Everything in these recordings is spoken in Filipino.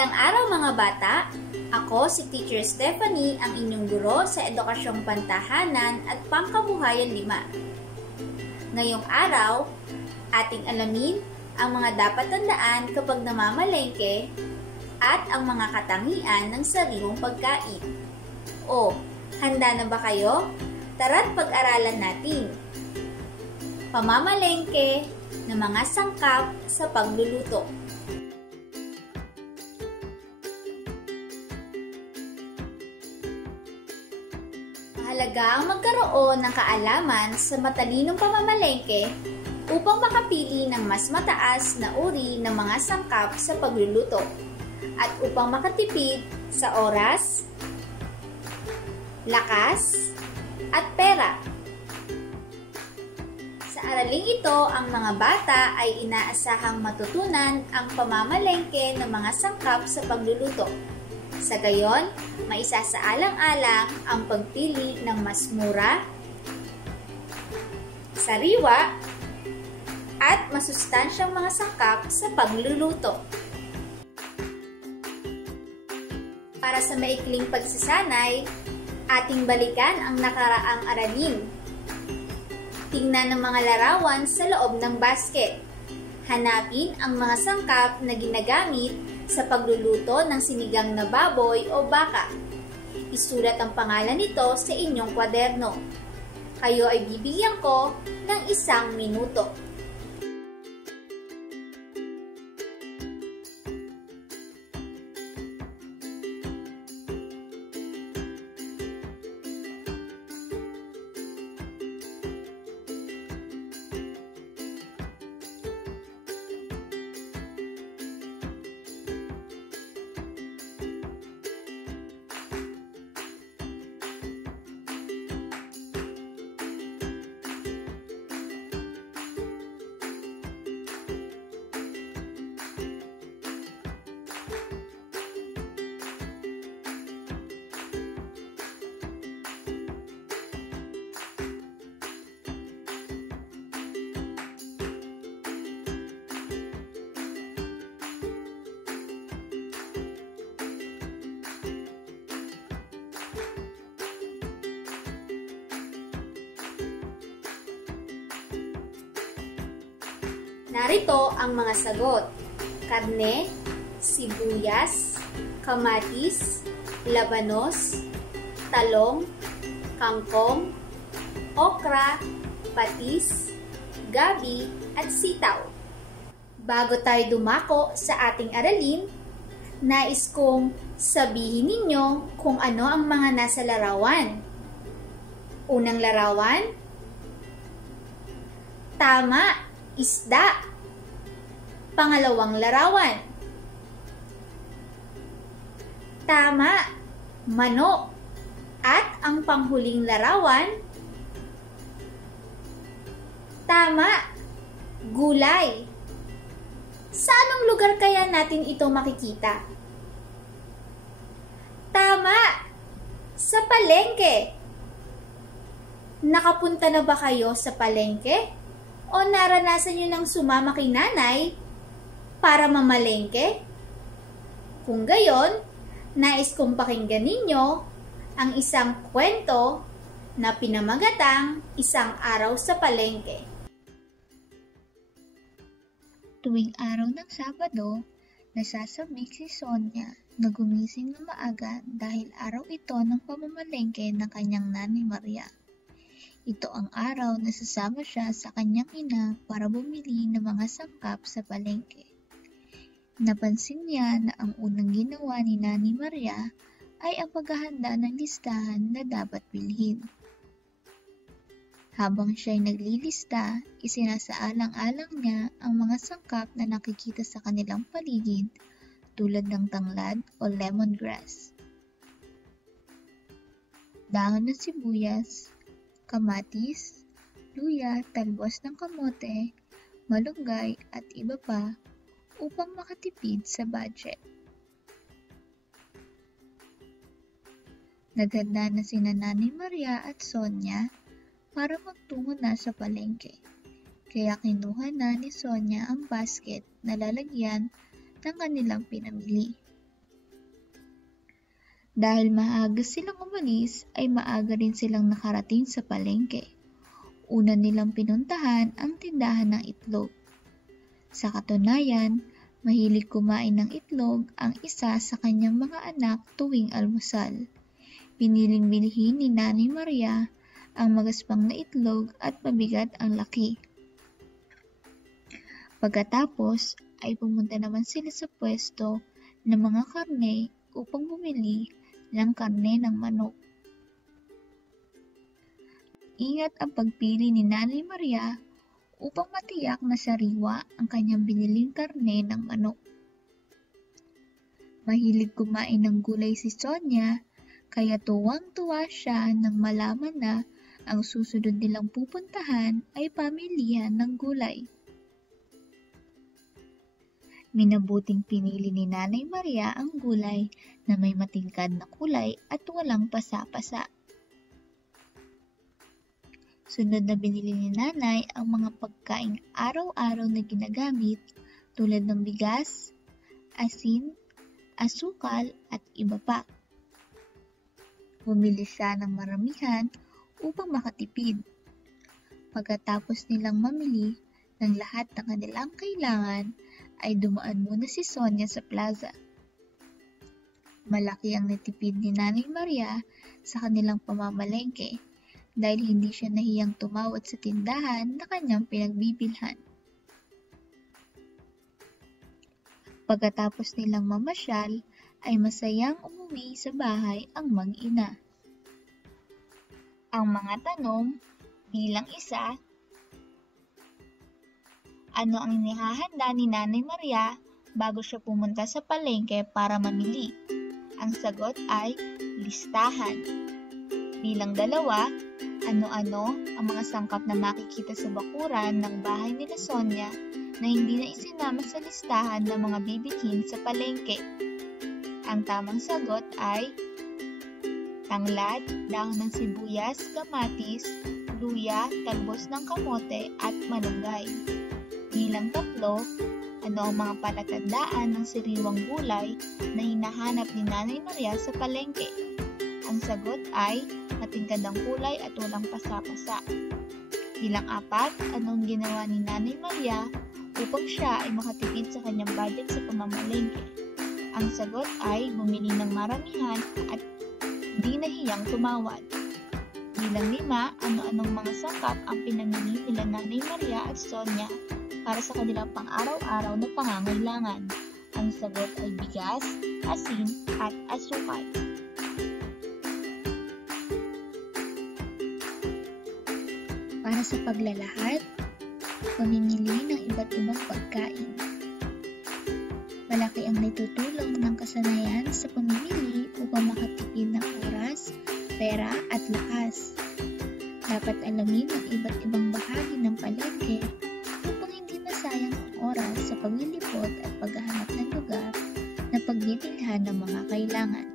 Magandang araw mga bata! Ako si Teacher Stephanie, ang inyong guro sa Edukasyong Pantahanan at Pangkabuhayan 5. Ngayong araw, ating alamin ang mga dapat tandaan kapag namamalengke at ang mga katangian ng sariwang pagkain. O, handa na ba kayo? Tara't pag-aralan natin. Pamamalengke ng mga sangkap sa pagluluto. Mahalaga ang magkaroon ng kaalaman sa matalinong pamamalengke upang makapili ng mas mataas na uri ng mga sangkap sa pagluluto at upang makatipid sa oras, lakas, at pera. Sa araling ito, ang mga bata ay inaasahang matutunan ang pamamalengke ng mga sangkap sa pagluluto. Sa gayon, maisasaalang-alang ang pagpili ng mas mura, sariwa, at masustansyang mga sangkap sa pagluluto. Para sa maikling pagsasanay, ating balikan ang nakaraang aralin. Tingnan ang mga larawan sa loob ng basket. Hanapin ang mga sangkap na ginagamit sa pagluluto ng sinigang na baboy o baka. Isulat ang pangalan nito sa inyong kwaderno. Kayo ay bibigyan ko ng 1 minuto. Narito ang mga sagot: karne, sibuyas, kamatis, labanos, talong, kangkong, okra, patis, gabi, at sitaw. Bago tayo dumako sa ating aralin, nais kong sabihin ninyo kung ano ang mga nasa larawan. Unang larawan, tama, isda. Pangalawang larawan, tama, manok. At ang panghuling larawan, tama, gulay. Sa anong lugar kaya natin ito makikita? Tama, sa palengke. Nakapunta na ba kayo sa palengke? O naranasan nyo ng sumama kay nanay para mamalengke? Kung gayon, nais kong pakinggan ninyo ang isang kwento na pinamagatang Isang Araw sa Palengke. Tuwing araw ng Sabado, nasasabik si Sonia na gumising na maaga dahil araw ito ng pamamalengke ng kanyang nanay Maria. Ito ang araw na sasama siya sa kanyang ina para bumili ng mga sangkap sa palengke. Napansin niya na ang unang ginawa ni Nanay Maria ay ang paghahanda ng listahan na dapat bilhin. Habang siya'y naglilista, isinasaalang-alang niya ang mga sangkap na nakikita sa kanilang paligid tulad ng tanglad o lemongrass, dahon ng sibuyas, kamatis, luya, talbos ng kamote, malunggay at iba pa upang makatipid sa budget. Naghanda na sina Nanay Maria at Sonia para magtungo na sa palengke. Kaya kinuha na ni Sonia ang basket na lalagyan ng kanilang pinamili. Dahil maaga silang umalis, ay maaga rin silang nakarating sa palengke. Una nilang pinuntahan ang tindahan ng itlog. Sa katunayan, mahilig kumain ng itlog ang isa sa kanyang mga anak tuwing almusal. Piniling bilhin ni Nanay Maria ang magaspang na itlog at mabigat ang laki. Pagkatapos ay pumunta naman sila sa pwesto ng mga karne upang bumili ng karne ng manok. Ingat ang pagpili ni Nanay Maria upang matiyak na sariwa ang kanyang biniling karne ng manok. Mahilig kumain ng gulay si Sonia, kaya tuwang-tuwa siya nang malaman na ang susunod nilang pupuntahan ay pamilihan ng gulay. Minabuting pinili ni Nanay Maria ang gulay na may matingkad na kulay at walang pasa-pasa. Sunod na binili ni Nanay ang mga pagkaing araw-araw na ginagamit tulad ng bigas, asin, asukal at iba pa. Bumili siya ng maramihan upang makatipid. Pagkatapos nilang mamili ng lahat ng kanilang kailangan, ay dumaan muna si Sonia sa plaza. Malaki ang natipid ni Nanay Maria sa kanilang pamamalengke dahil hindi siya nahiyang tumawad sa tindahan na kanyang pinagbibilhan. Pagkatapos nilang mamasyal, ay masayang umuwi sa bahay ang mag-ina. Ang mga tanong bilang isa, ano ang inihahanda ni Nanay Maria bago siya pumunta sa palengke para mamili? Ang sagot ay listahan. Bilang dalawa, ano-ano ang mga sangkap na makikita sa bakuran ng bahay nila Sonia na hindi na isinama sa listahan ng mga bibilhin sa palengke? Ang tamang sagot ay tanglad, dahon ng sibuyas, kamatis, luya, talbos ng kamote at malunggay. Bilang tatlo, ano ang mga palatandaan ng sariwang gulay na hinahanap ni Nanay Maria sa palengke? Ang sagot ay matingkad ang kulay at walang pasa-pasa. Bilang apat, anong ginawa ni Nanay Maria upang siya ay makatipid sa kanyang budget sa pamamalengke? Ang sagot ay bumili ng maramihan at di nahiyang tumawad. Bilang lima, ano-anong mga sangkap ang pinamili nila Nanay Maria at Sonia para sa kanilang pang-araw-araw na pangangailangan? Ang sagot ay bigas, asin, at asukal. Para sa paglalahad, pamimili ng iba't ibang pagkain. Malaki ang naitutulong ng kasanayan sa pamimili upang makatipid ng oras, pera at lakas. Dapat alamin ang iba't ibang bahagi ng palengke upang hindi masayang ang oras sa paglilipot at paghahanap ng lugar na pagbibilhan ng mga kailangan.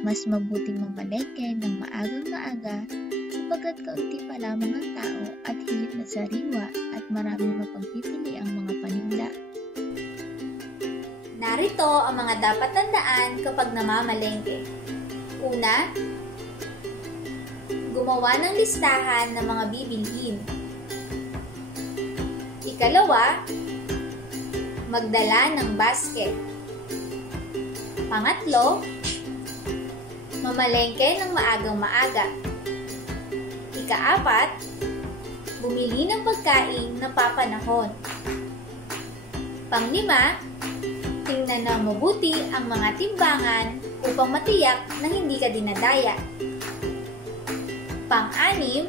Mas mabuting mamalengke ng maagang-maaga sapagkat kaunti pa lamang ang tao at hilit na sariwa at marami mapagpipili ang mga paninda. Narito ang mga dapat tandaan kapag namamalengke. Una, gumawa ng listahan ng mga bibilhin. Ikalawa, magdala ng basket. Pangatlo, mamalengke ng maagang-maaga. Ikaapat, bumili ng pagkain na papanahon. Panglima, tingnan na mabuti ang mga timbangan upang matiyak na hindi ka dinadaya. Pang-anim,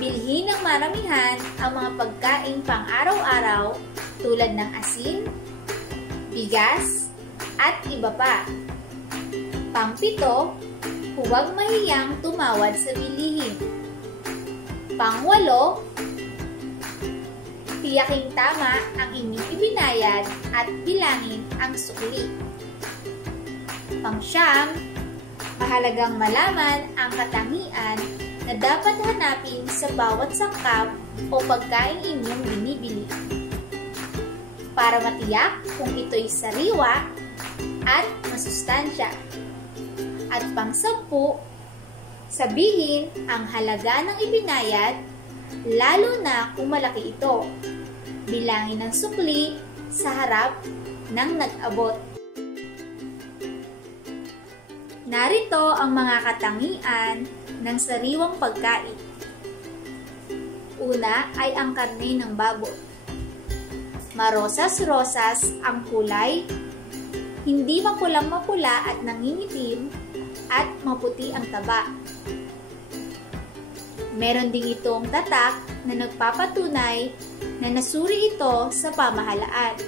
bilhin ng maramihan ang mga pagkain pang-araw-araw tulad ng asin, bigas, at iba pa. Pang-pito, huwag mahiyang tumawad sa bilihin. Pang-walo, tiyaking tama ang inyong ibinayad at bilangin ang sukli. Pang-siyam, mahalagang malaman ang katangian na dapat hanapin sa bawat sangkap o pagkain inyong binibili. Para matiyak kung ito'y sariwa, at masustansya. At pang-10, sabihin ang halaga ng ibinayad, lalo na kung malaki ito. Bilangin ang sukli sa harap ng nag-abot. Narito ang mga katangian ng sariwang pagkain. Una ay ang karne ng baboy. Marosas-rosas ang kulay, hindi mapulang-mapula at nangingitim, at maputi ang taba. Meron ding itong tatak na nagpapatunay na nasuri ito sa pamahalaan.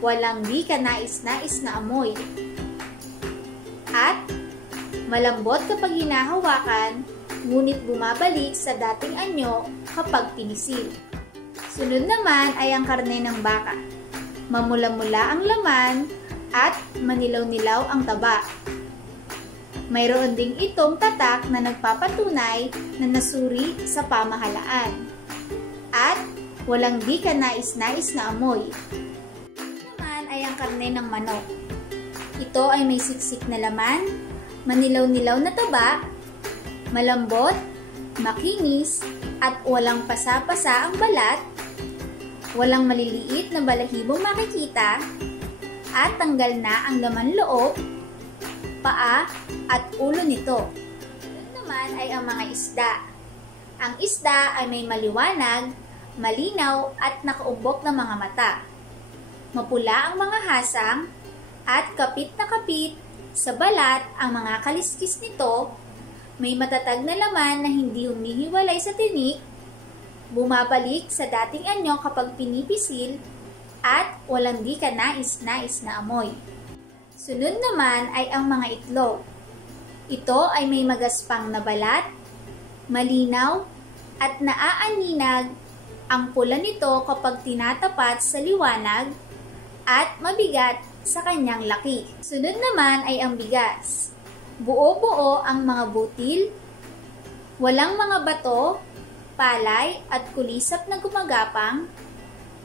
Walang di kanais-nais na amoy. At malambot kapag hinahawakan, ngunit bumabalik sa dating anyo kapag pinisil. Sunod naman ay ang karne ng baka. Mamula-mula ang laman at manilaw-nilaw ang taba. Mayroon ding itong tatak na nagpapatunay na nasuri sa pamahalaan. At walang di kanais-nais na amoy. Naman ay ang karne ng manok. Ito ay may siksik na laman, manilaw-nilaw na taba, malambot, makinis, at walang pasa-pasa ang balat, walang maliliit na balahibong makikita, at tanggal na ang laman loob, paa, at ulo nito. Ito naman ay ang mga isda. Ang isda ay may maliwanag, malinaw, at nakaumbok na mga mata. Mapula ang mga hasang, at kapit na kapit sa balat ang mga kaliskis nito. May matatag na laman na hindi humihiwalay sa tinik, bumabalik sa dating anyo kapag pinipisil, at walang di kanais-nais na amoy. Sunod naman ay ang mga itlog. Ito ay may magaspang na balat, malinaw, at naaaninag. Ang pula nito kapag tinatapat sa liwanag, at mabigat sa kanyang laki. Sunod naman ay ang bigas. Buo-buo ang mga butil, walang mga bato, palay at kulisap na gumagapang,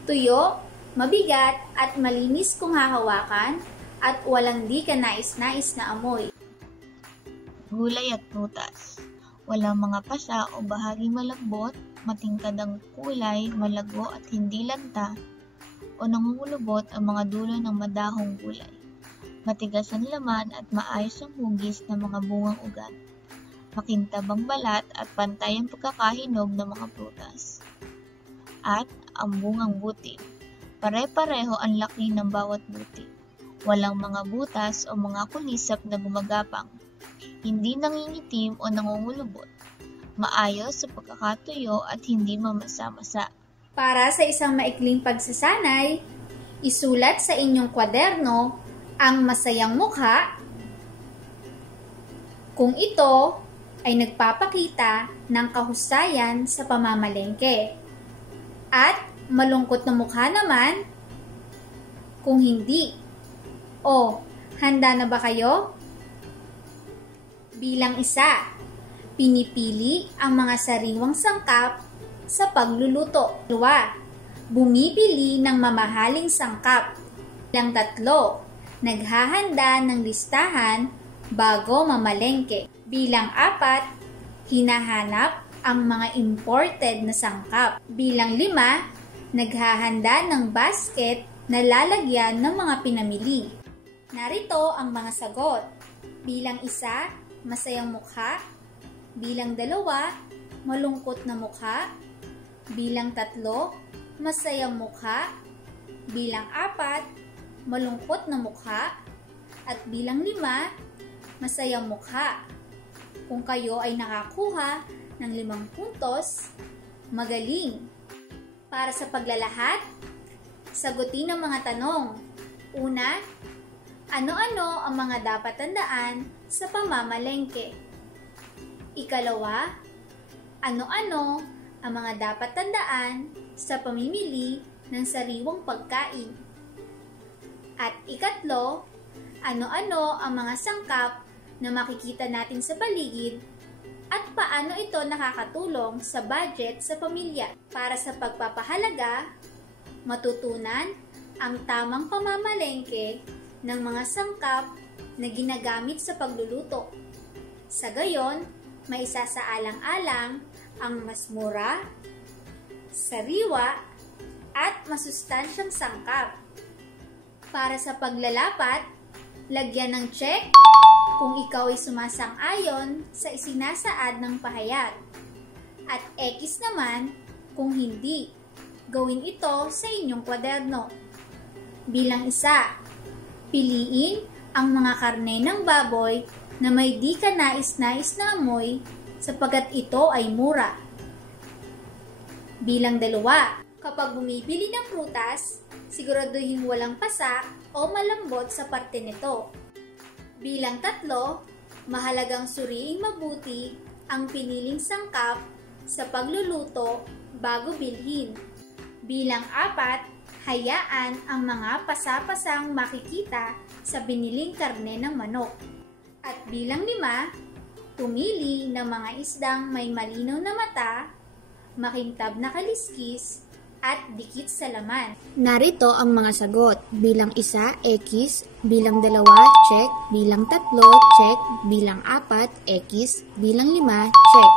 tuyo, mabigat at malinis kung hahawakan, at walang di kanais-nais na amoy. Gulay at prutas. Walang mga pasa o bahaging malambot, matingkad ang kulay, malago at hindi lanta, o nangungulubot ang mga dulo ng madahong gulay. Matigas ang laman at maayos ang hugis ng mga bungang ugat. Makintab ang balat at pantay ang pagkakahinog ng mga prutas. At ang bungang butil. Pare-pareho ang laki ng bawat butil. Walang mga butas o mga kulisap na gumagapang. Hindi nangingitim o nangungulubot. Maayos sa pagkakatuyo at hindi mamasa-masa. Para sa isang maikling pagsasanay, isulat sa inyong kwaderno ang masayang mukha kung ito ay nagpapakita ng kahusayan sa pamamalengke. At malungkot na mukha naman kung hindi. O, handa na ba kayo? Bilang 1, pinipili ang mga sariwang sangkap sa pagluluto. 2, bumibili ng mamahaling sangkap. Bilang 3, naghahanda ng listahan bago mamalengke. Bilang 4, hinahanap ang mga imported na sangkap. Bilang 5, naghahanda ng basket na lalagyan ng mga pinamili. Narito ang mga sagot. Bilang 1, masayang mukha. Bilang 2, malungkot na mukha. Bilang 3, masayang mukha. Bilang 4, malungkot na mukha. At bilang 5, masayang mukha. Kung kayo ay nakakuha ng 5 puntos, magaling! Para sa paglalahat, sagutin ang mga tanong. Una, ano-ano ang mga dapat tandaan sa pamamalengke? Ikalawa, ano-ano ang mga dapat tandaan sa pamimili ng sariwang pagkain? At ikatlo, ano-ano ang mga sangkap na makikita natin sa paligid at paano ito nakakatulong sa budget sa pamilya? Para sa pagpapahalaga, matutunan ang tamang pamamalengke ng mga sangkap na ginagamit sa pagluluto. Sa gayon, maisasaalang-alang ang mas mura, sariwa, at masustansyang sangkap. Para sa paglalapat, lagyan ng check kung ikaw ay sumasang-ayon sa isinasaad ng pahayag. At X naman kung hindi. Gawin ito sa inyong kwaderno. Bilang 1, piliin ang mga karne ng baboy na may di ka nais-nais na amoy sapagkat ito ay mura. Bilang 2, kapag bumibili ng prutas, siguraduhin walang pasa o malambot sa parte nito. Bilang 3, mahalagang suriing mabuti ang piniling sangkap sa pagluluto bago bilhin. Bilang 4, hayaan ang mga pasapasang makikita sa biniling karne ng manok. At bilang 5, pumili ng mga isdang may malinaw na mata, makintab na kaliskis, at dikit sa laman. Narito ang mga sagot. Bilang 1, X. Bilang 2, check. Bilang 3, check. Bilang 4, X. Bilang 5, check.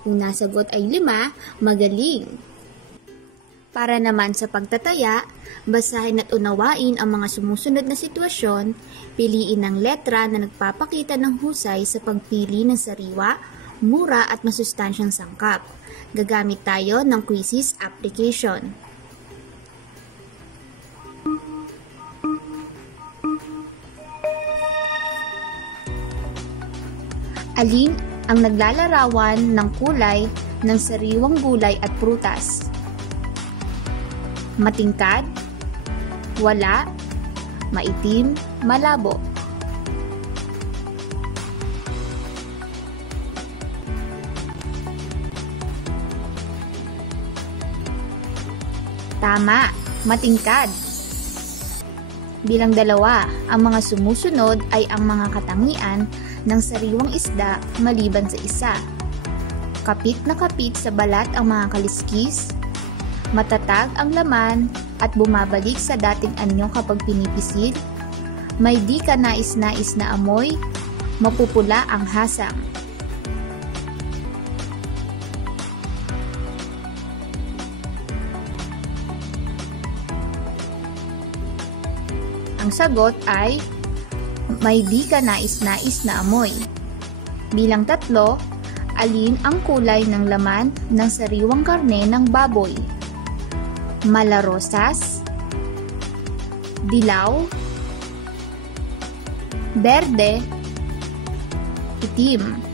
Kung nasagot ay 5, magaling. Para naman sa pagtataya, basahin at unawain ang mga sumusunod na sitwasyon, piliin ang letra na nagpapakita ng husay sa pagpili ng sariwa, mura at masustansyang sangkap. Gagamit tayo ng quizzes application. Alin ang naglalarawan ng kulay ng sariwang gulay at prutas? Matingkad, wala, maitim, malabo. Tama, matingkad. Bilang 2, ang mga sumusunod ay ang mga katangian ng sariwang isda maliban sa isa. Kapit na kapit sa balat ang mga kaliskis, matatag ang laman at bumabalik sa dating anyo kapag pinipisil, may di ka nais-nais na amoy, mapupula ang hasang. Ang sagot ay may di ka nais-nais na amoy. Bilang 3, alin ang kulay ng laman ng sariwang karne ng baboy? Malarosas, dilaw, berde, itim.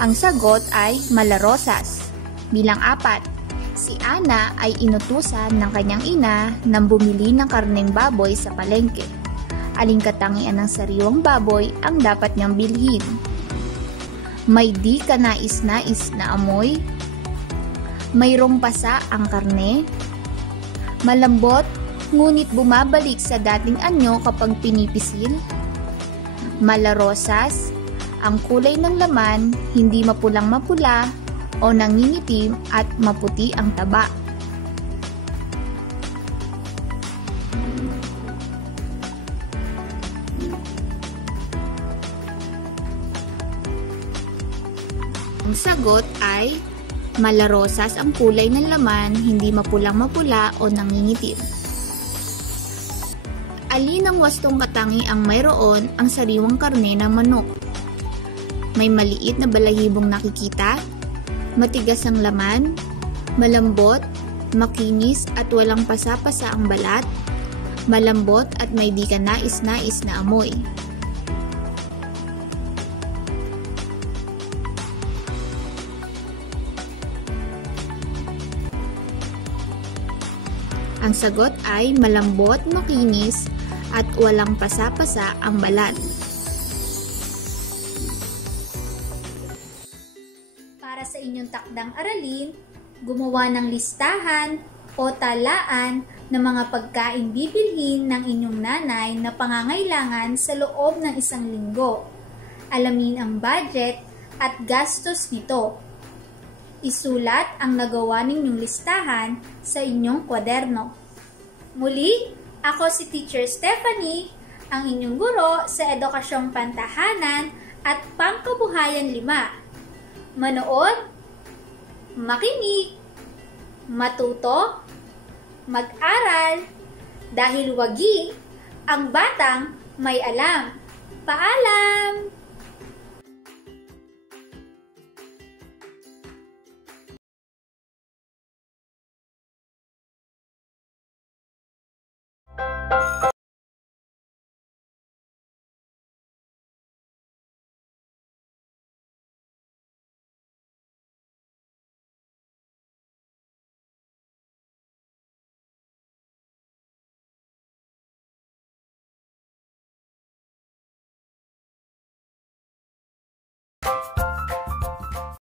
Ang sagot ay malarosas. Bilang 4, si Ana ay inutusan ng kanyang ina nang bumili ng karneng baboy sa palengke. Aling katangian ng sariwang baboy ang dapat niyang bilhin? May di ka nais-nais na amoy? Mayroong pasa ang karne? Malambot, ngunit bumabalik sa dating anyo kapag pinipisil? Malarosas, ang kulay ng laman, hindi mapulang-mapula o nangingitim at maputi ang taba. Ang sagot ay malarosas ang kulay ng laman, hindi mapulang-mapula o nangingitim. Alin ang wastong katangiang mayroon ang sariwang karne ng manok? May maliit na balahibong nakikita, matigas ang laman, malambot, makinis at walang pasa-pasa ang balat, malambot at may di ka nais-nais na amoy. Ang sagot ay malambot, makinis at walang pasa-pasa ang balat. Para sa inyong takdang aralin, gumawa ng listahan o talaan ng mga pagkain bibilhin ng inyong nanay na pangangailangan sa loob ng 1 linggo. Alamin ang budget at gastos nito. Isulat ang nagawa ninyong listahan sa inyong kwaderno. Muli, ako si Teacher Stephanie, ang inyong guro sa Edukasyong Pantahanan at Pangkabuhayan 5. Manood, makinig, matuto, mag-aral, dahil wagi ang batang may alam. Paalam!